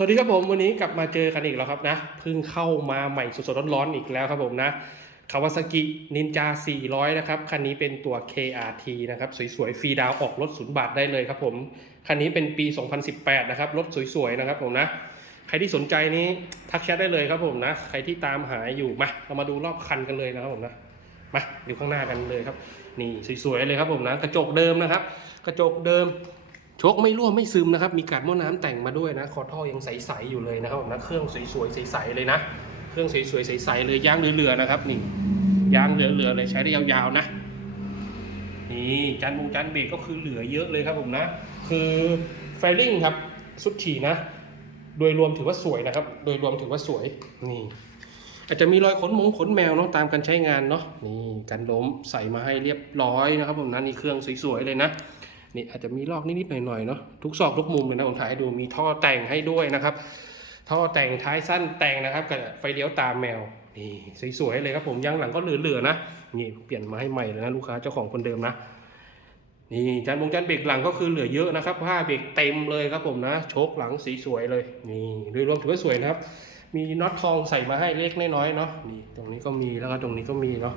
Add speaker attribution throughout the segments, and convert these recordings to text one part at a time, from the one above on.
Speaker 1: สวัสดีครับผมวันนี้กลับมาเจอกันอีกแล้วครับนะเพิ่งเข้ามาใหม่สดๆร้อนๆอีกแล้วครับผมนะคาวาซากินินจา 400 นะครับ คันนี้เป็นตัว KRT นะครับ สวยๆ ฟรีดาวออกรถศูนย์บาทได้เลยครับผม คันนี้เป็นปี 2018 นะครับ รถสวยๆ นะครับผมนะ ใครที่สนใจนี้ทักแชทได้เลยครับผมนะ ใครที่ตามหาอยู่มาเรามาดูรอบคันกันเลยนะครับผมนะมาดูข้างหน้ากันเลยครับ นี่สวยๆเลยครับผมนะ กระจกเดิมนะครับ กระจกเดิม ชคไม่ร่วไม่ซึมนะครับ มีการม้อน้ำแต่งมาด้วยนะ คอท่อยังใสๆอยู่เลยนะครับผมนะเครื่องสวยๆใสๆเลยนะ เครื่องสวยๆใสๆเลยยางเหลือๆนะครับนี่ยางเหลือๆเลยใช้ได้ยาวๆนะ นี่จานมุงจานเบรกก็คือเหลือเยอะเลยครับผมนะ คือแฟลิ่งครับสุดฉีนะ โดยรวมถือว่าสวยนะครับ โดยรวมถือว่าสวยนี่อาจจะมีรอยขนมงขนแมวเนาะตามการใช้งานเนาะนี่กันล้มใส่มาให้เรียบร้อยนะครับผมนะนี่เครื่องสวยๆเลยนะ นี่อาจจะมีลอกนิดๆหน่อยๆเนาะทุกซอกทุกมุมเลยนะผมถ่ายให้ดูมีท่อแต่งให้ด้วยนะครับ ท่อแต่งท้ายสั้นแต่งนะครับกับไฟเลี้ยวตามแมวนี่สวยๆเลยครับผมยางหลังก็เหลือๆนะนี่เปลี่ยนมาให้ใหม่เลยนะลูกค้าเจ้าของคนเดิมนะนี่จานบงจานเบรกหลังก็คือเหลือเยอะนะครับผ้าเบรกเต็มเลยครับผมนะโชคหลังสีสวยเลยนี่โดยรวมถือว่าสวยนะครับ มีน็อตทองใส่มาให้เล็กน้อยๆเนาะนี่ตรงนี้ก็มีแล้วก็ตรงนี้ก็มีเนาะ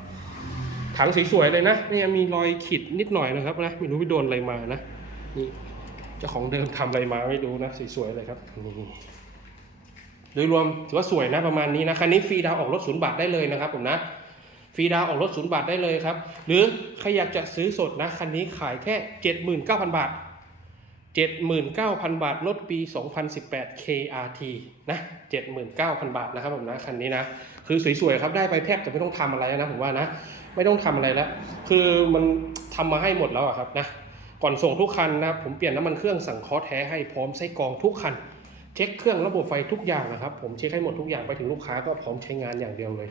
Speaker 1: ถังสวยๆเลยนะเนี่ยมีรอยขีดนิดหน่อยนะครับนะไม่รู้ไปโดนอะไรมานะนี่เจ้าของเดิมทำอะไรมาไม่รู้นะสวยๆเลยครับนี่โดยรวมถือว่าสวยนะประมาณนี้นะคันนี้ฟรีดาวออกรถศูนย์บาทได้เลยนะครับผมนะฟรีดาวออกรถศูนย์บาทได้เลยครับ หรือใครอยากจะซื้อสดนะคันนี้ขายแค่เจ็ดหมื่นเก้าพันบาท เจ็ดหมื่นเก้าพันบาท รถปี 2018 KRT นะเจ็ดหมื่นเก้าพันบาทนะครับผมนะ คันนี้นะ คือสวยๆ ครับ ได้ไปแทบจะไม่ต้องทำอะไรนะ ผมว่านะ ไม่ต้องทำอะไรแล้ว คือมันทำมาให้หมดแล้วครับนะ ก่อนส่งทุกคันนะครับ ผมเปลี่ยนน้ำมันเครื่องสั่งคราะห์แท้ให้พร้อมไส้กรองทุกคัน เช็คเครื่องระบบไฟทุกอย่างนะครับ ผมเช็คให้หมดทุกอย่างไปถึงลูกค้าก็พร้อมใช้งานอย่างเดียวเลย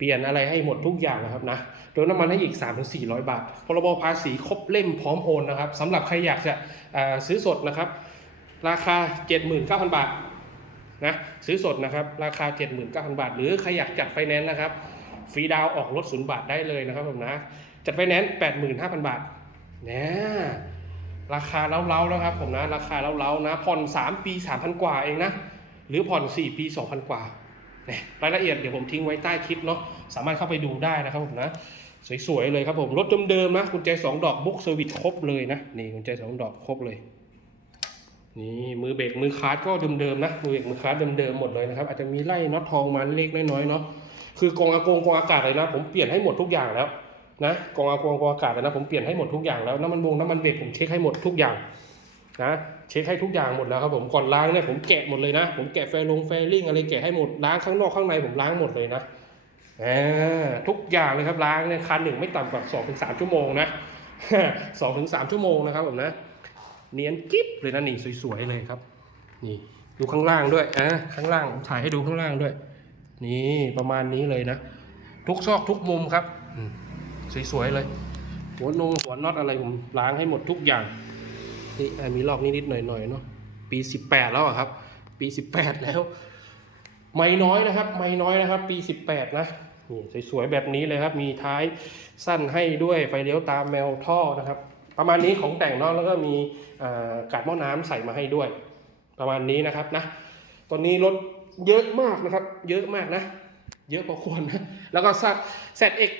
Speaker 1: เปลี่ยนอะไรให้หมดทุกอย่างนะครับนะโดน้ำมันให้อีก 3-400 บาท พรบภาษีครบเล่มพร้อมโอนนะครับสำหรับใครอยากจะซื้อสดนะครับ ราคา 79,000 บาทนะซื้อสดนะครับ ราคา 79,000 บาท หรือใครอยากจัดไฟแนนซ์นะครับฟรีดาวออกรถศูนย์บาทได้เลยนะครับผมนะจัดไฟแนนซ์แปดหมื่นห้าพันบาทเนี่ยราคาเล้าๆแล้วครับผมนะราคาเล้าๆนะผ่อนสามปีสามพันกว่าเองนะหรือผ่อนสี่ปีสองพันกว่า นี่ยรายละเอียดเดี๋ยวผมทิ้งไว้ใต้คลิปเนาะสามารถเข้าไปดูได้นะครับผมนะสวยๆเลยครับผมรถเดิมๆนะกุญแจสองดอกบุ๊กเซอร์วิสครบเลยนะนี่กุญแจสองดอกครบเลยนี่มือเบรกมือคาร์ดก็เดิมๆนะมือเบรกมือคาร์ดเดิมๆหมดเลยนะครับอาจจะมีไล่น็อตทองมาเล็กน้อยๆเนาะคือกองอากงกองอากาศเลยนะ ผมเปลี่ยนให้หมดทุกอย่างแล้วนะกองอากงกองอากาศเลยนะผมเปลี่ยนให้หมดทุกอย่างแล้วน้ำมันบงน้ำมันเบรกผมเช็คให้หมดทุกอย่าง นะเช็คให้ทุกอย่างหมดแล้วครับผมก่อนล้างเนี่ยผมแกะหมดเลยนะ ผมแกะแฟลงแฟลิงอะไรแกะให้หมดล้างข้างนอกข้างในผมล้างหมดเลยนะทุกอย่างเลยครับล้างเนี่ยคันหนึ่งไม่ต่ำกว่าสองถึงสามชั่วโมงนะสองถึงสามชั่วโมงนะครับผมนะเนียนกิ๊บเลยนะนี่สวยๆเลยครับ นี่ดูข้างล่างด้วยอะข้างล่างผมถ่ายให้ดูข้างล่างด้วย นี่ประมาณนี้เลยนะ ทุกซอกทุกมุมครับสวยๆเลย หัวนงหัวน็อตอะไรผมล้างให้หมดทุกอย่าง นี่อะมีลอกนิดๆหน่อยๆเนาะปีสิบแปดแล้วครับ ปีสิบแปดแล้ว ไม่น้อยนะครับ ไม่น้อยนะครับ ปีสิบแปดนะนี่สวยๆแบบนี้เลยครับ มีท้ายสั้นให้ด้วยไฟเลี้ยวตามแมวท่อนะครับ ประมาณนี้ของแต่งเนอกแล้วก็มีอ่ากาดหม้อน้ำใส่มาให้ด้วย ประมาณนี้นะครับนะตอนนี้รถเยอะมากนะครับ เยอะมากนะ เยอะพอควรนะแล้วก็ซัดแซดเอ็ก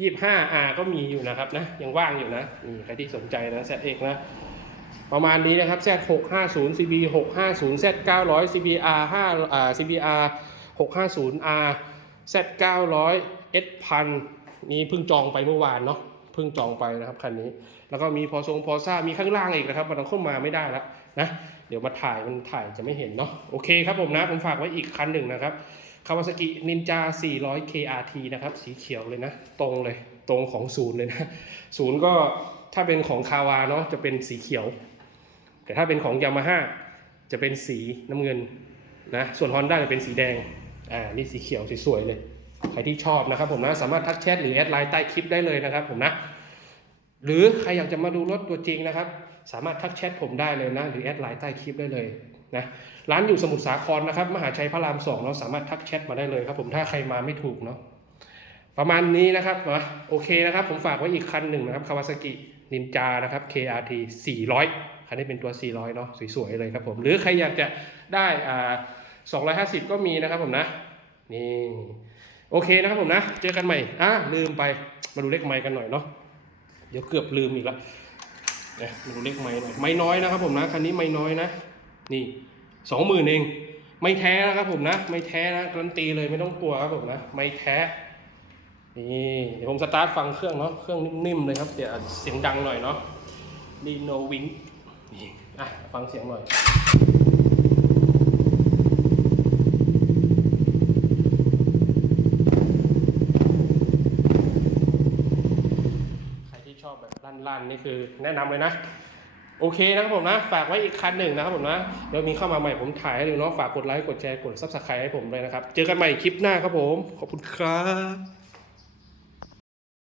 Speaker 1: ยี่ห้าอาก็มีอยู่นะครับนะยังว่างอยู่นะนี่ใครที่สนใจนะแซดเอ็กนะ ประมาณนี้นะครับ Z 6 5 0 CB 6 5 0 Z 900 CBR 5อ่า CBR 6 5 0 R Z 900 S พันนี่เพิ่งจองไปเมื่อวานเนาะเพิ่งจองไปนะครับคันนี้ แล้วก็มีพอทรงพอซ่ามีข้างล่างอีกนะครับมันต้องเข้ามาไม่ได้แล้วนะเดี๋ยวมาถ่ายมันถ่ายจะไม่เห็นเนาะโอเคครับผมนะผมฝากไว้อีกคันหนึ่งนะครับคาวาซากินินจา 400 KRT นะครับ สีเขียวเลยนะ ตรงเลย ตรงของศูนย์เลยนะ ศูนย์ก็ถ้าเป็นของคาวาเนาะจะเป็นสีเขียว แต่ถ้าเป็นของยามาฮ่าจะเป็นสีน้ำเงินนะส่วน Honda จะเป็นสีแดงอ่านี่สีเขียวสวยๆเลย ใครที่ชอบนะครับผมนะสามารถทักแชทหรือแอดไลน์ใต้คลิปได้เลยนะครับผมนะหรือใครอยากจะมาดูรถตัวจริงนะครับ สามารถทักแชทผมได้เลยนะหรือแอดไลน์ใต้คลิปได้เลยนะร้านอยู่สมุทรสาครนะครับ มหาชัยพระรามสองเราสามารถทักแชทมาได้เลยครับผมถ้าใครมาไม่ถูกเนาะประมาณนี้นะครับนะโอเคนะครับ ผมฝากไว้อีกคันหนึ่งนะครับคาวาซากินินจานะครับ KRT 400 คันนี้เป็นตัว 400 เนาะสวยๆเลยครับผม หรือใครอยากจะได้อ่า250 ก็มีนะครับผมนะ นี่ โอเคนะครับผมนะ เจอกันใหม่อะลืมไป มาดูเลขไม้กันหน่อยเนาะ เดี๋ยวเกือบลืมอีกแล้วมาดูเลขไม้หน่อย ไม้น้อยนะครับผมนะ คันนี้ไม้น้อยนะ นี่สองหมื่นเอง ไม่แท้นะครับผมนะ ไม่แท้นะการันตีเลยไม่ต้องกลัวครับผมนะ ไม่แท้นี่เดี๋ยวผมสตาร์ทฟังเครื่องเนาะ เครื่องนิ่มๆเลยครับ เดี๋ยวเสียงดังหน่อยเนาะดีโนี่อะฟังเสียงหน่อยใครที่ชอบแบบลั่นๆนี่คือแนะนำเลยนะ โอเคนะครับผมนะ ฝากไว้อีกคันหนึ่งนะครับผมนะเดี๋ยวมีเข้ามาใหม่ผมถ่ายให้ดูเนาะฝากกดไลค์กดแชร์กดซับสไครต์ให้ผมเลยนะครับ เจอกันใหม่คลิปหน้าครับผม ขอบคุณครับ